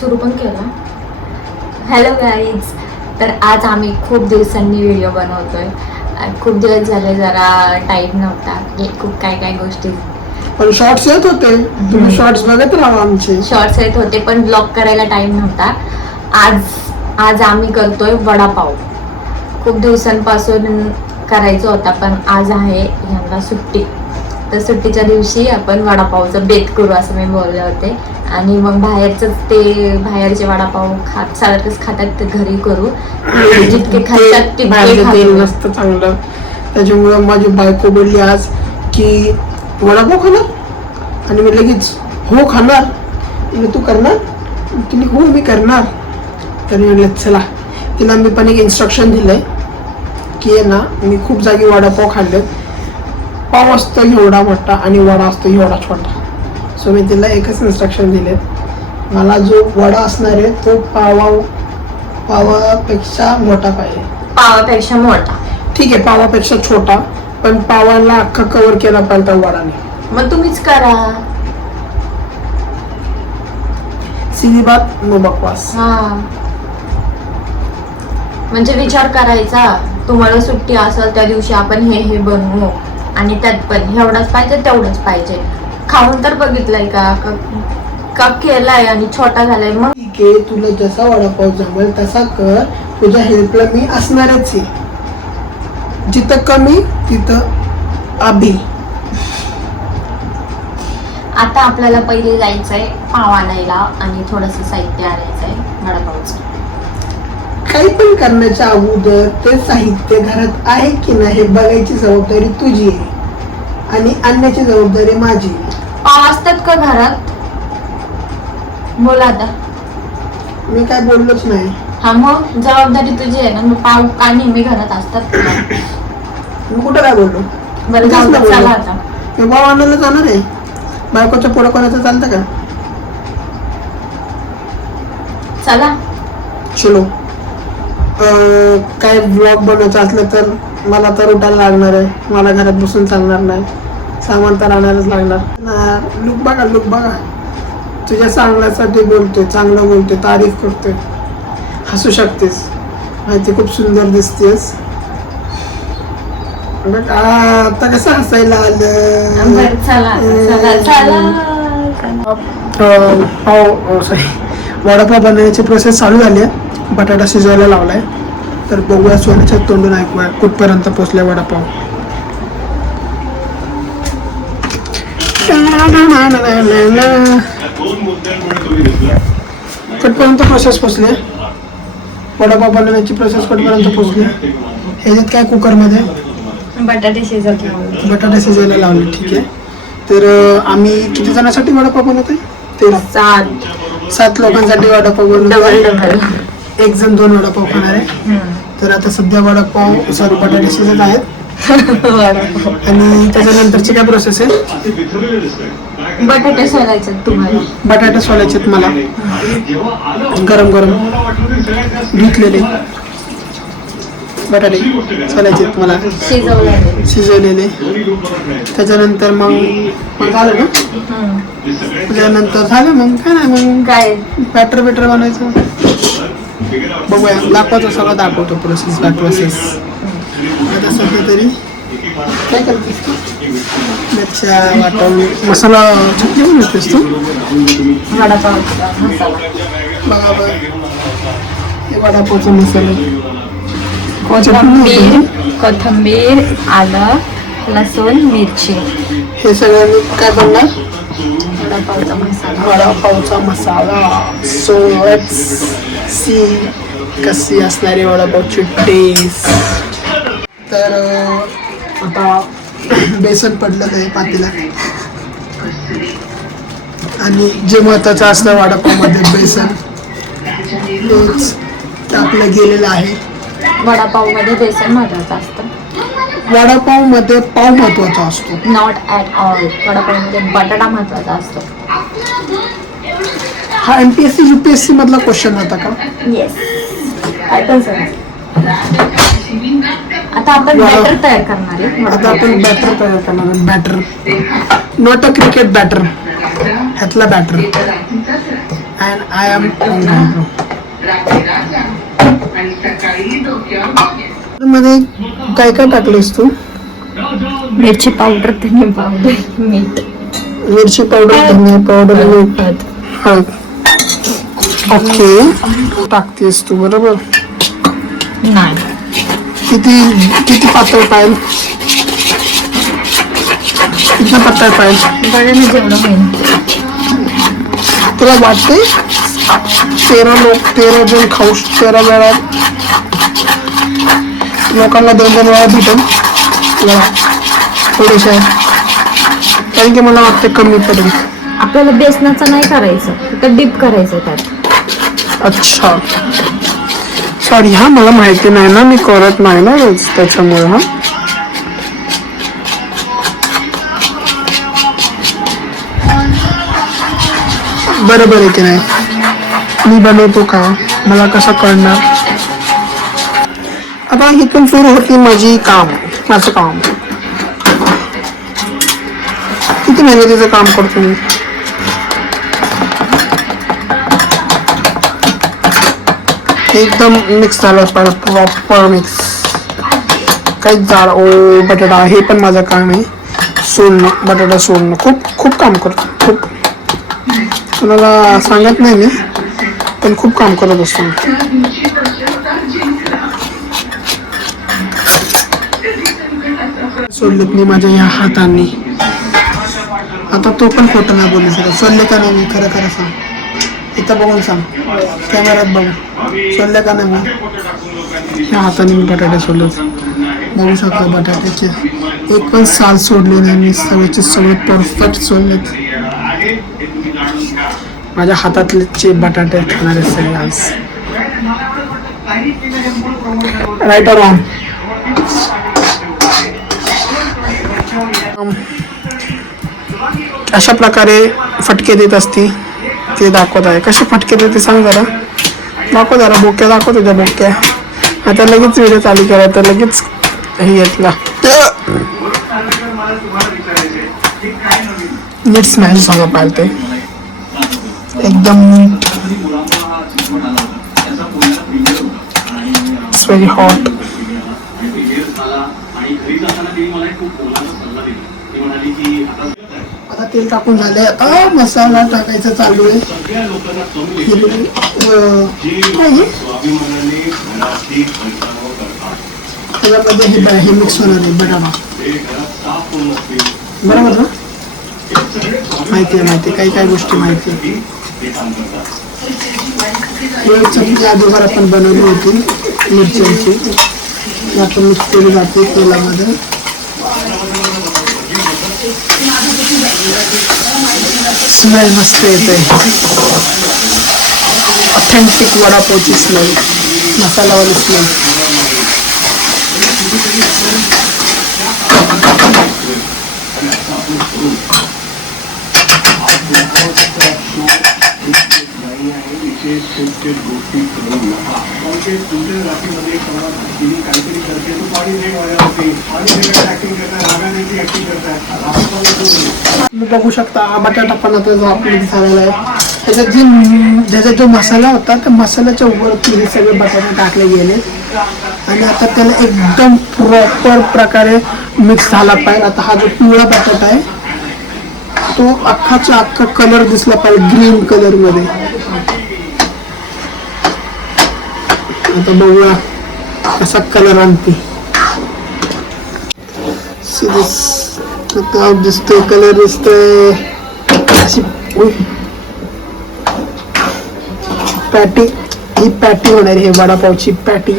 सुरू पण केला. हॅलो गाईज, तर आज आम्ही खूप दिवसांनी व्हिडिओ बनवतोय. खूप दिवस झाले, जरा टाईम नव्हता. खूप काय काय गोष्टी, पण शॉर्ट्स येत होते. तुम्ही शॉर्ट्स बघत राहा आमचे. शॉर्ट्स येत होते पण ब्लॉग करायला टाईम नव्हता. आज आम्ही करतोय वडापाव. खूप दिवसांपासून करायचा होता, पण आज आहे ह्यांना सुट्टी. तर सुट्टीच्या दिवशी आपण वडापावचं बेत करू असं मी बोलले होते. आणि मग बाहेरचे वडापाव सारखंच खातात, ते घरी करू. जितके खातात तितके तेल नसतं चांगलं. त्याच्यामुळे माझी बायको बोलली आज की वडापाव खाणार, आणि मी लगेच हो खाणार. तू करणार? तिने हो मी करणार. तर मी म्हटलं चला. तिला मी पण एक इन्स्ट्रक्शन दिलंय की आहे ना, मी खूप जागी वडापाव खाल्ले. पाव असतो एवढा मोठा आणि वडा असतो एवढा छोटा. सो मी तिला एकच इन्स्ट्रक्शन दिले, मला जो वडा असणार आहे तो पावापेक्षा मोठा पाहिजे. पावापेक्षा मोठा ठीक आहे, पावापेक्षा छोटा, पण पावाला अख्खा कव्हर केला पाहिजे त्या वडाने. मग तुम्हीच करा. सीधी बात नो बकवास. हा, म्हणजे विचार करायचा, तुम्हाला सुट्टी असेल त्या दिवशी आपण हे बनवू, आणि त्यात पण एवढंच पाहिजे तेवढंच पाहिजे. खाऊन तर बघितलंय का केलाय आणि छोटा झालाय. मग ठीक आहे, तुला जसा वडापाव जमेल तसा कर. तुझ्या हेल्पला मी असणारच आहे. जिथं कमी तिथं आभी. आता आपल्याला पहिले जायचंय पाव आणायला आणि थोडंसं साहित्य आणायचंय वडापावचं. काही पण करण्याच्या अगोदर ते साहित्य घरात आहे की नाही बघायची जबाबदारी तुझी आहे, आणि आणण्याची जबाबदारी माझी. पाव असतात का घरात? बोला आता. मी काय बोललोच नाही. हा, मग जबाबदारी तुझी आहे ना. मग पाव का नेहमी घरात असतात? मी कुठं काय बोललो? बरं, जाऊ दे, चला आता. मी पाव आणायला जाणार आहे. बायकोच्या पुढं कोणाचं चालतं का? चला. चलो. काय ब्लॉग बनवायचं असलं तर मला तर उठायला लागणार आहे. मला घरात बसून चालणार नाही. सामान तर आणायलाच लागणार. लुक बघा. तुझ्या चांगल्यासाठी बोलतोय, चांगलं बोलतोय, तारीफ करतोय. हसू शकतेस, माहिती खूप सुंदर दिसतेस. आता कसं हसायला आलं. वडापाव बनवण्याची प्रोसेस चालू झाली आहे. बटाटा शिजवायला लावलाय. तर बघूया सोन्याच्या तोंडून ऐकूया कुठपर्यंत पोचलाय वडापाव. कुठपर्यंत प्रोसेस पोचली? वडापाव बनवण्याची प्रोसेस कुठपर्यंत पोचली? ह्याच्यात काय कुकरमध्ये बटाटे शिजायला लावले. ठीक आहे. तर आम्ही किती जणांसाठी वडापाव बनवतोय? ते 7 लोकांसाठी वडापाव बनवतोय. एक जण 2 वडापाव खाणार आहे. तर आता सध्या बटाटे शिजत आहेत. आणि त्याच्यानंतरची काय प्रोसेस आहे? बटाटे सोलायचे तुम्हाला. बटाटे सोलायचे मला, गरम धुतलेले बटाटे सोलायचे मला, शिजवलेले. त्याच्यानंतर मग झालं ना. त्याच्यानंतर झालं मग काय नाही, मग काय बॅटर बनायचं. बघूया, दाखवतो, सगळं दाखवतो प्रोसेस. आता सध्या तरी काय करतेस तू? मिरच्या वाटून मसाला चटणी बनवतेस तू? वडापावचा मसाला. बघा, हे वडापावचा मसाला. कोथिंबीर, आलं, लसूण, मिरची, हे सगळं काय बनणार? वडापावचा मसाला. सो लेट्स सी कशी असणारी वडापावची टेस्ट. तर आता बेसन पडलं आहे पातेल्यात, आणि जे महत्वाचं असतं वडापावमध्ये बेसन टाकलं गेलेलं आहे. वडापाव मध्ये बेसन महत्वाचं असतं. वडापाव मध्ये पाव महत्वाचा असतो. Not at all. वडापाव मध्ये बटाटा महत्वाचा असतो. हा MPSC UPSC मधला क्वेश्चन होता का? येस. आता आपण बॅटर तयार करणार आहे. आता आपण बॅटर तयार करणार आहे. Batter, not a cricket batter. ह्यातला बॅटर अँड आय एम मध्ये काय काय टाकलेस तू? मिरची पावडर, धने पावडर, मीठ. मिरची पावडर, धने पावडर, मीठ, हळद. ओके टाकतेस तू बरोबर. नाही किती किती पातळ पाहिजे? किती पातळ पाहिजे? बघा जेवढं होईल. तुला वाटते 13 जण खाऊ 13 वेळा लोकांना 2-2 वेळा भेटेल? थोडेसे आहे कारण की मला वाटतं कमी पडेल. आपल्याला बेसनाचं नाही करायचं, फक्त डीप करायचं त्यात. अच्छा सॉरी हा, मला माहिती नाही ना, मी करत नाही ना रोज त्याच्यामुळे. हा बरोबर आहे की नाही? मी बनवतो का, मला कसं कळणार? आता इथून सुरू होती माझं काम. किती मेहनतीचं काम करतो मी. एकदम मिक्स झालं पाहिजे, प्रॉपर मिक्स. काही जाड बटाटा, हे पण माझं काम आहे. सोलणं, बटाटा सोलणं, खूप काम करतो. खूप कोणाला सांगत नाही मी, पण खूप काम करत असतो. सोडलेत मी माझ्या या हातांनी. आता तो पण खोटं नाही बोलू शकत. सोडले का नाही मी? खरं खरं सांग, इथं बघून सांग, कॅमेऱ्यात बघून. सोडले का नाही मी? ह्या हाताने मी बटाटे सोडले. बघू शकता बटाट्याचे एक पण साल सोडले नाही मी. सगळे परफेक्ट सोडलेत. माझ्या हातातले बटाटे खाणारे सगळे आज. Right or wrong? अशा प्रकारे फटके देत असती. ते दाखवत आहे कसे फटके देते सांग जरा. दाखव जरा बोक्या, दाखव तुझ्या बोक्या. आता लगेच व्हिडिओ चालू करायचा, लगेच हे घेतला. नीट स्मॅश झालं पाहिजे ते एकदम नीट. It's very hot. आता तेल टाकून झाले. आता मसाला टाकायचा चालू आहे. त्याच्यामध्ये हे मिक्स होणार आहे बटाटा. बरोबर ना? माहिती आहे काही गोष्टी माहिती आहे. चटणी अगोदर आपण बनवली होती मिरच्यांची, आता मिक्स केली जाते तेलामध्ये. स्मेल मस्त येते, ऑथेंटिक वडापावची स्मेल, मसालावाली स्मेल. बघू शकता बटाटा पण आता जो आपल्याला झालेला आहे. त्याच्यात जो मसाला होता त्या मसाल्याच्या वरती हे सगळे बटाटे टाकले गेले आणि आता त्याला एकदम प्रॉपर प्रकारे मिक्स झाला पाहिजे. आता हा जो पिवळा बटाटा आहे तो अख्खाचा अख्खा कलर दिसला पाहिजे, ग्रीन कलर मध्ये. आता बघूया कसा कलर आणते. आता दिसतोय कलर दिसतोय. पॅटी, ही पॅटी होणार आहे वडापावची पॅटी.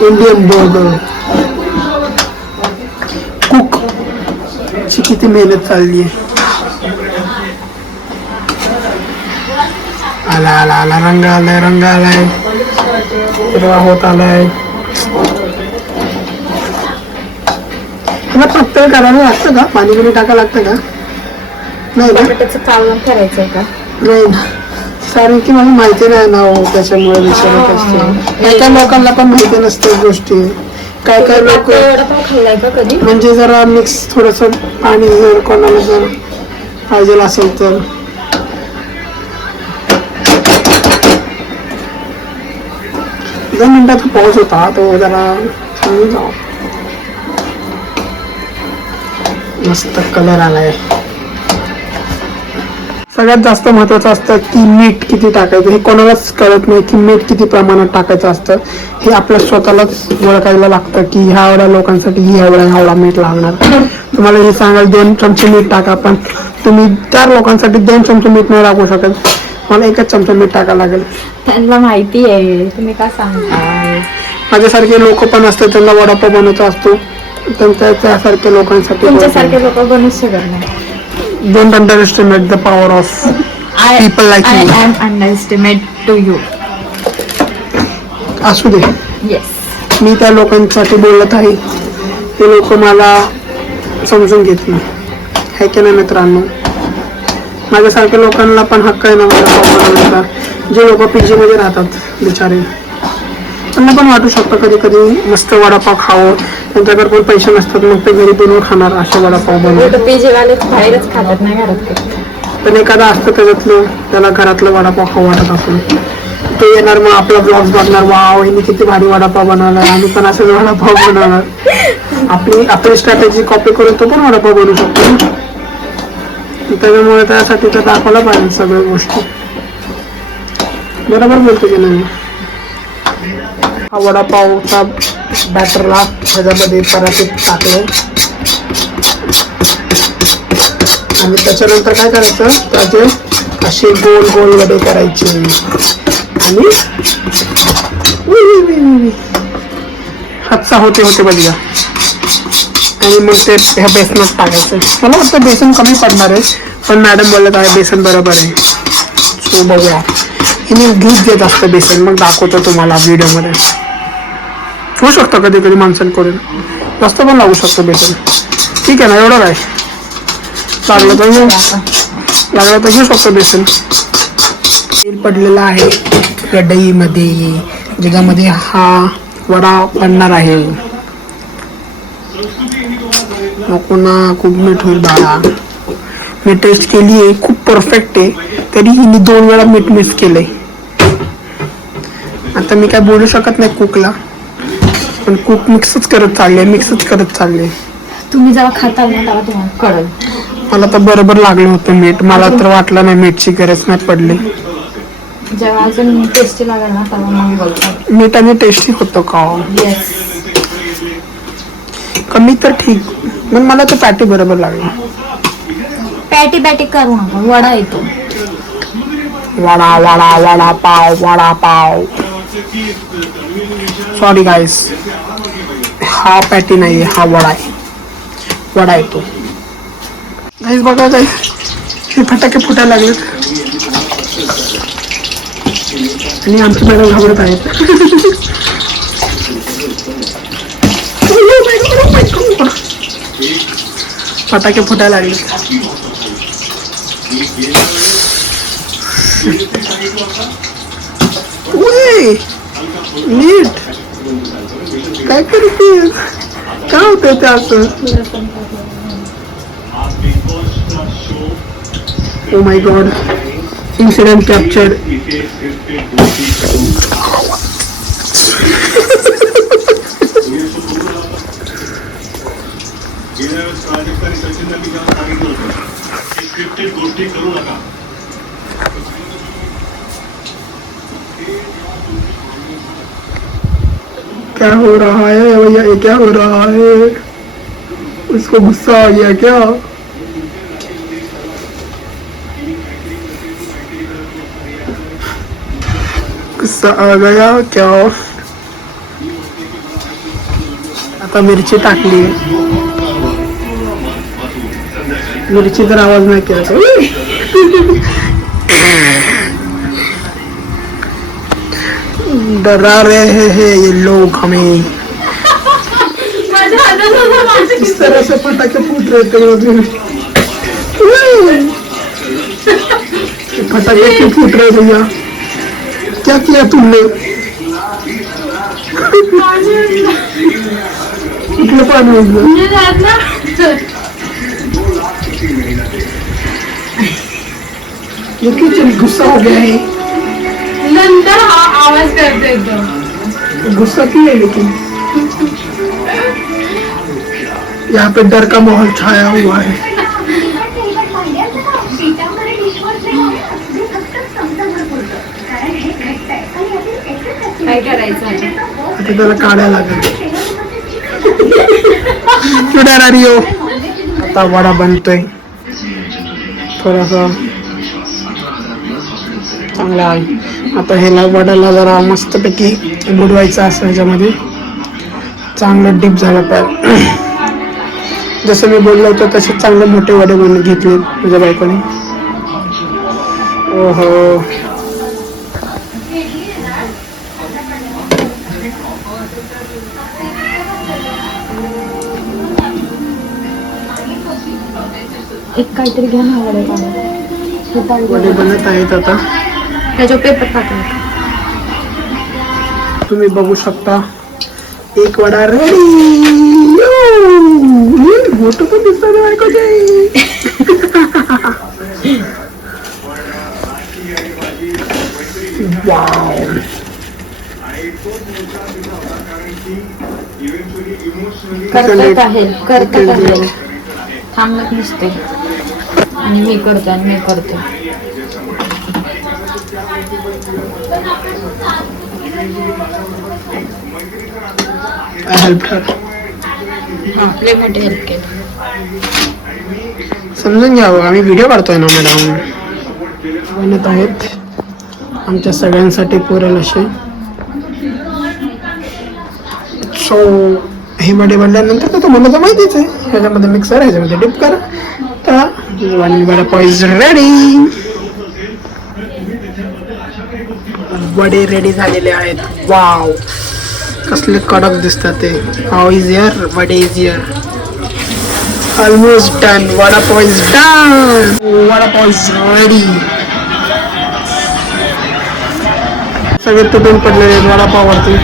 इंडियन बर्गर कुक ची किती मेहनत चालली आहे. आला रंग आलाय हिरवा होत आलाय. पातळ करायला लागतं का? पाणी बिणी टाकायला लागतं का? नाही ना, बटाट्याचं कालवण करायचंय का? नाही ना, कारण की मला माहिती नाही ना हो, त्याच्यामुळे विचारत असते. काही लोकांना पण माहिती नसते गोष्टी. काय लोक वडापाव खाल्लाय का कधी? म्हणजे जरा मिक्स थोडस पाणी जर कोणाला जर पाहिजे असेल तर. दोन मिनिटाचा पाऊस होता तो जरा थांबून जाऊ. मस्त कलर आलाय. सगळ्यात जास्त महत्वाचं असतं की मीठ किती टाकायचं. हे कोणालाच कळत नाही की मीठ किती प्रमाणात टाकायचं असतं. हे आपल्या स्वतःलाच ओळखायला लागतं की ह्या एवढ्या लोकांसाठी एवढा मीठ लागणार. तुम्हाला हे सांगाल 2 चमचे मीठ टाका, पण तुम्ही 4 लोकांसाठी 2 चमचे मीठ नाही टाकू शकत. मला 1च चमचा मीठ टाकायला लागेल. त्यांना माहिती आहे, तुम्ही काय सांगता. माझ्यासारखे लोक पण असतात, त्यांना वडापाव बनवता असतो. त्यासारख्या लोकांसाठी तुमच्यासारखे लोक बनूच शकत नाही. Don't underestimate the power of people like I you. am underestimate to you. असू दे, Yes. मी त्या लोकांसाठी बोलत आहे. ते लोक मला समजून घेत नाही, है की नाही मित्रांनो. माझ्यासारख्या लोकांना पण हक्क आहे ना वडापाव बनवण्याचा. जे लोक पीजी मध्ये राहतात बिचारे, त्यांना पण वाटू शकतं कधी कधी मस्त वडापाव खावं. त्यांच्याकडे पण पैसे नसतात, मग ते घरी बनवून खाणार असे वडापाव बनवून. पीजी वाले बाहेरच खातात नाही घरात. पण एखादा असतं त्याच्यातलं त्याला घरातलं वडापाव खाऊ वाटत असेल, तो येणार मग आपला ब्लॉग्स बघणार. वाव, हिने किती भारी वडापाव बनवला, आम्ही पण असंच वडापाव बनवणार. आपली स्ट्रॅटेजी कॉपी करून तो पण वडापाव बनवू शकतो. त्याच्यामुळे त्यासाठी तर दाखवला पाहिजे सगळ्या गोष्टी. बरोबर बोलतो की नाही. हा वडापावचा बॅटरला त्याच्यामध्ये परातीत टाकलं आणि त्याच्यानंतर काय करायचं, त्याचे असे गोल गोल वडे करायचे आणि हातचा होते बघूया. आणि मग ते ह्या बेसनात टाकायचं. मला वाटतं बेसन कमी पडणार आहे, पण मॅडम बोलत आहे बेसन बरोबर आहे. सो बघूया. हिने घीच देत असतं बेसन, मग दाखवतो तुम्हाला व्हिडिओमध्ये. होऊ शकतं कधी कधी माणसांकडून, जास्त पण लागू शकतं बेसन. ठीक आहे ना, एवढं काय लागलं तर घेऊ शकतो बेसन. तेल पडलेलं आहे कढईमध्ये, ज्याच्यामध्ये हा वडा बनणार आहे. नको ना, खूप मीठ होईल बाळा. मी टेस्ट केली आहे, खूप परफेक्ट आहे. तरी हिने 2 वेळा मीठ मिस केलंय. आता मी काय बोलू शकत नाही कुकला, पण कुक मिक्सच करत चालले. तुम्ही जेव्हा खाताल ना तेव्हा तुम्हाला कळेल. मला तर बरोबर लागलं होतं मीठ. मला तर वाटलं नाही मीठची गरज नाही पडली. जेव्हा अजून टेस्टी लागेल ना तेव्हा मग बोलतात. मीठाने टेस्टी होतं का. येस. कमी तर ठीक, पण मला तर पॅटी बरोबर लागला. पॅटी करू नका, वडा येतो. वडापाव. सॉरी गाईस, हा पॅटी नाही आहे, हा वडा येतो. गाईस बघा गाईस, हे फटाके फुटायला लागलेत आणि आमची मॅडम घाबरत आहेत. फटाके फुटायला लागलेत. नीट काय करते, काय होतंय ते असं. Oh my God, incident captured. क्या हो रहा है भैया, ये क्या हो रहा है. उसको गुस्सा आ गया क्या. गुस्सा आ गया क्या. आता मिरची टाकली. मिरची तर आवाज नाही केला. डरा रहे हैं ये लोग हमें. इस तरह से पटाखे फूट रहे थे. फटाखे क्यों फूट रहे भैया, क्या किया तुमने. इतने पानी ये किचन गुस्सा हो गया है, नंतर हा आवाज करते तो गुस्सा क्यों है लेकिन? यहाँ पे डर का माहौल छाया हुआ है. काय करायचं आता? आता त्याला काढायला लागेल. क्यों डरा रही हो? आता वडा बनतोय थोडासा चांगला आहे. आता ह्याला वड्याला जरा मस्तपैकी बुडवायचं असं ह्याच्यामध्ये चांगलं डीप झालं पाहिजे. जसं मी बोललो होतो तसे चांगले मोठे वडे बनवून घेतले तुझ्या बायकोने. ओहो, एक काहीतरी घ्या ना वडे वडे बनत आहेत आता. त्याच्यावर पेपर टाकून तुम्ही बघू शकता एक वडा रेडी. मोठं पण दिसतं बायकोचे. करतात आहे करतात आहे थांबत नसते आणि मी करतो आणि मी करतो. हेल्प कर. आपले मोठे हेल्प केले. समजून घ्यावं आम्ही व्हिडिओ काढतोय ना मॅडम. बनत आहेत आमच्या सगळ्यांसाठी पुरेल असे. सो हे वडे बनल्यानंतर तर तुम्हाला तर माहितीच आहे ह्याच्यामध्ये मिक्सर ह्याच्यामध्ये डिप करा. तर वडापाव इज रेडी. वडे रेडी झालेले आहेत. वाव कसले कडक दिसतात ते. हाऊ इज हिअर वडे is here. Almost done. Vada pav is done. Vada pav is ready. सगळे तुटून पडलेले आहेत वडापाववरती.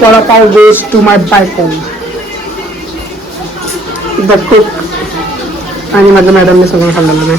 वडापाव गोes to my बायको द कुक आणि माझ्या मॅडमने सगळं खाल्लेलं नाही.